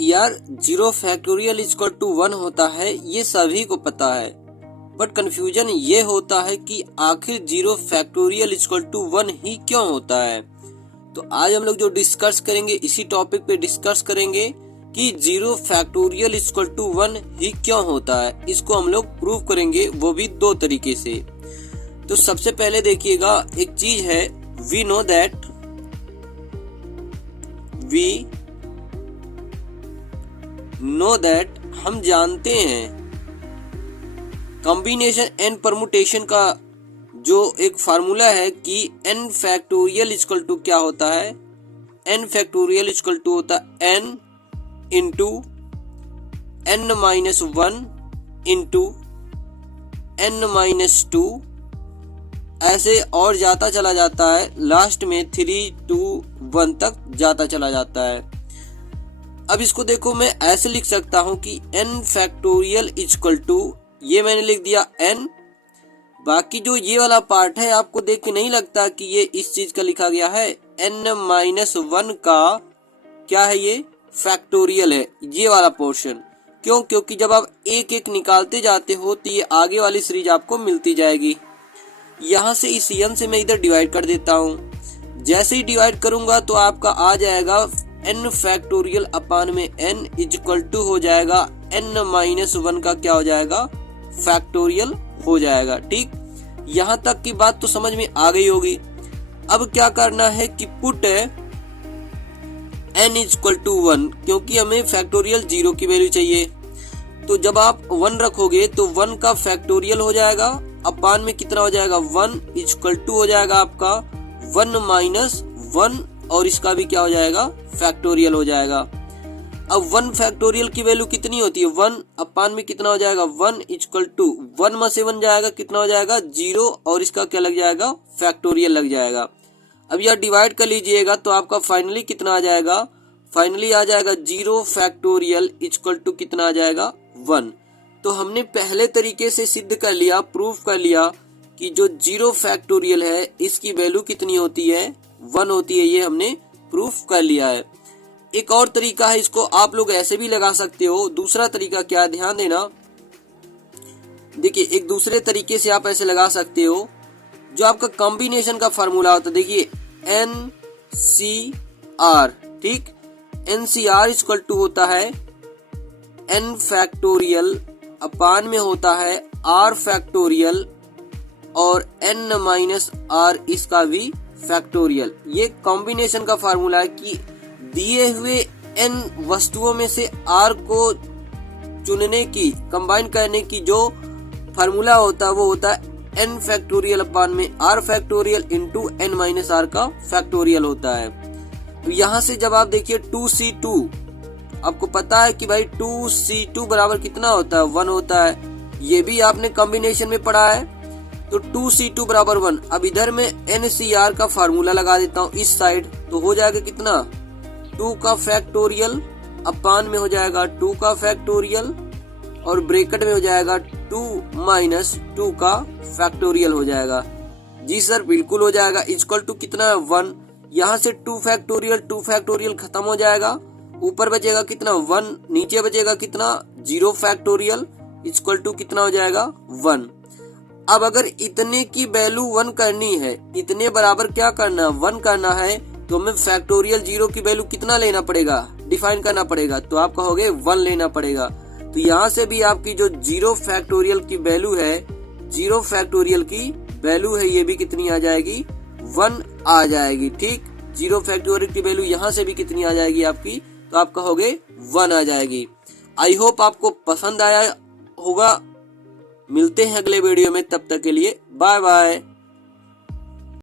यार 0 factorial equal to 1 होता है, ये सभी को पता है, बट कंफ्यूजन ये होता है कि आखिर 0 फैक्टोरियल इक्वल टू 1 ही क्यों होता है। तो आज हम लोग जो डिस्कस करेंगे इसी टॉपिक पे डिस्कस करेंगे कि 0 फैक्टोरियल इक्वल टू 1 ही क्यों होता है। इसको हम लोग प्रूव करेंगे, वो भी दो तरीके से। तो सबसे पहले देखिएगा, एक चीज है, वी नो दैट हम जानते हैं कॉम्बिनेशन एन परमुटेशन का जो एक फार्मूला है कि n फैक्टोरियल इक्वल टू क्या होता है, n फैक्टोरियल इक्वल टू होता है n into n minus 1 into n minus 2, ऐसे और जाता चला जाता है, लास्ट में 3, 2, 1 तक जाता चला जाता है। अब इसको देखो, मैं ऐसे लिख सकता हूं कि n फैक्टोरियल इक्वल टू, ये मैंने लिख दिया n, बाकी जो ये वाला पार्ट है आपको देख के नहीं लगता कि ये इस चीज का लिखा गया है, n माइनस 1 का क्या है, ये फैक्टोरियल है ये वाला पोर्शन। क्यों? क्योंकि जब आप एक एक निकालते जाते हो तो ये आगे वाली सीरीज आपको मिलती जाएगी। यहाँ से इस n से मैं इधर डिवाइड कर देता हूँ, जैसे ही डिवाइड करूंगा तो आपका आ जाएगा n फैक्टोरियल अपान में n इक्वल टू हो जाएगा n माइनस 1 का क्या हो जाएगा, फैक्टोरियल हो जाएगा। ठीक, यहाँ तक की बात तो समझ में आ गई होगी। अब क्या करना है कि पुट n इक्वल टू 1, क्योंकि हमें फैक्टोरियल 0 की वैल्यू चाहिए। तो जब आप 1 रखोगे तो 1 का फैक्टोरियल हो जाएगा, अपान में कितना हो जाएगा, 1 इक्वल टू हो जाएगा आपका 1 माइनस 1, और इसका भी क्या हो जाएगा, फैक्टोरियल हो जाएगा। अब 1 फैक्टोरियल की वैल्यू कितनी होती है, 1 अपान में कितना हो जाएगा, 1 इक्वल टू 1 में से 1 जाएगा, कितना हो जाएगा, 0, और इसका क्या लग जाएगा, फैक्टोरियल लग जाएगा। अब यह डिवाइड कर लीजिएगा तो आपका फाइनली कितना आ जाएगा, फाइनली आ जाएगा 0 फैक्टोरियल इक्वल टू कितना आ जाएगा, 1। तो हमने पहले तरीके से सिद्ध कर लिया, प्रूफ कर लिया कि जो 0 फैक्टोरियल है इसकी वैल्यू कितनी होती है, 1 होती है। ये हमने प्रूफ कर लिया है। एक और तरीका है, इसको आप लोग ऐसे भी लगा सकते हो। दूसरा तरीका क्या है, ध्यान देना, देखिए एक दूसरे तरीके से आप ऐसे लगा सकते हो, जो आपका कॉम्बिनेशन का फार्मूला होता है, देखिए NCR, ठीक, NCR इक्वल टू होता है n फैक्टोरियल अपान में होता है r फैक्टोरियल और n माइनस r इसका भी फैक्टोरियल। ये कॉम्बिनेशन का फार्मूला है कि दिए हुए n वस्तुओं में से r को चुनने की, कंबाइन करने की जो फार्मूला होता है वो होता है n फैक्टोरियल अपान में r factorial into n minus r का फैक्टोरियल होता है। तो यहाँ से जब आप देखिए 2C2, आपको पता है कि भाई 2C2 बराबर कितना होता है, 1 होता है। ये भी आपने कॉम्बिनेशन में पढ़ा है। तो 2C2 बराबर 1। अब इधर में NCR का फार्मूला लगा देता हूँ इस साइड, तो हो जाएगा कितना, 2 का फैक्टोरियल अपान में हो जाएगा 2 का फैक्टोरियल, और ब्रैकेट में हो जाएगा 2 माइनस 2 का फैक्टोरियल हो जाएगा। जी सर बिल्कुल हो जाएगा। इक्वल टू कितना है, 1। यहाँ से 2 फैक्टोरियल खत्म हो जाएगा, ऊपर बचेगा कितना, 1, नीचे बचेगा कितना, 0 फैक्टोरियल इक्वल टू कितना हो जाएगा, 1। अब अगर इतने की वैल्यू 1 करनी है, इतने बराबर क्या करना है, 1 करना है, तो हमें फैक्टोरियल 0 की वैल्यू कितना लेना पड़ेगा, डिफाइन करना पड़ेगा। तो आप कहोगे 1 लेना पड़ेगा। तो यहाँ से भी आपकी जो 0 फैक्टोरियल की वैल्यू है, 0 फैक्टोरियल की वैल्यू है, ये भी कितनी आ जाएगी, 1 आ जाएगी। ठीक, 0 फैक्टोरियल की वैल्यू यहाँ से भी कितनी आ जाएगी आपकी, तो आप कहोगे 1 आ जाएगी। आई होप आपको पसंद आया होगा। मिलते हैं अगले वीडियो में, तब तक के लिए बाय बाय।